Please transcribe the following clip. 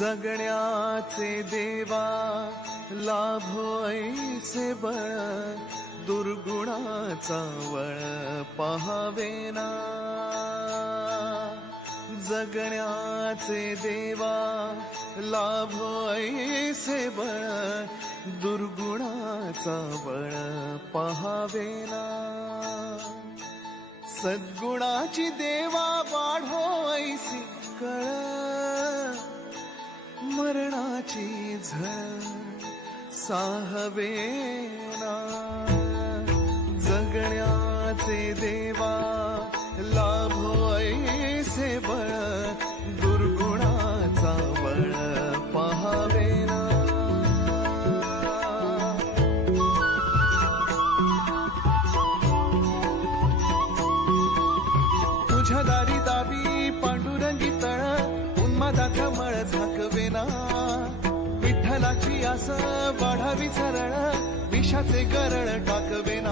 जगण्याचे देवा लाभो ऐसे बळ दुर्गुणाचा वळ पहावे जगण्याचे देवा ऐसे बळ दुर्गुणाचा वळ पहावे सगुणाची देवा बाडोय कळ मरणाची झळ साहवे जगण्याचे देवा लाभो ऐसे बर ा कमळ टाकवेना विठ्ठलाची आस वाढावी सरळ विषाचे गरळ टाकवेना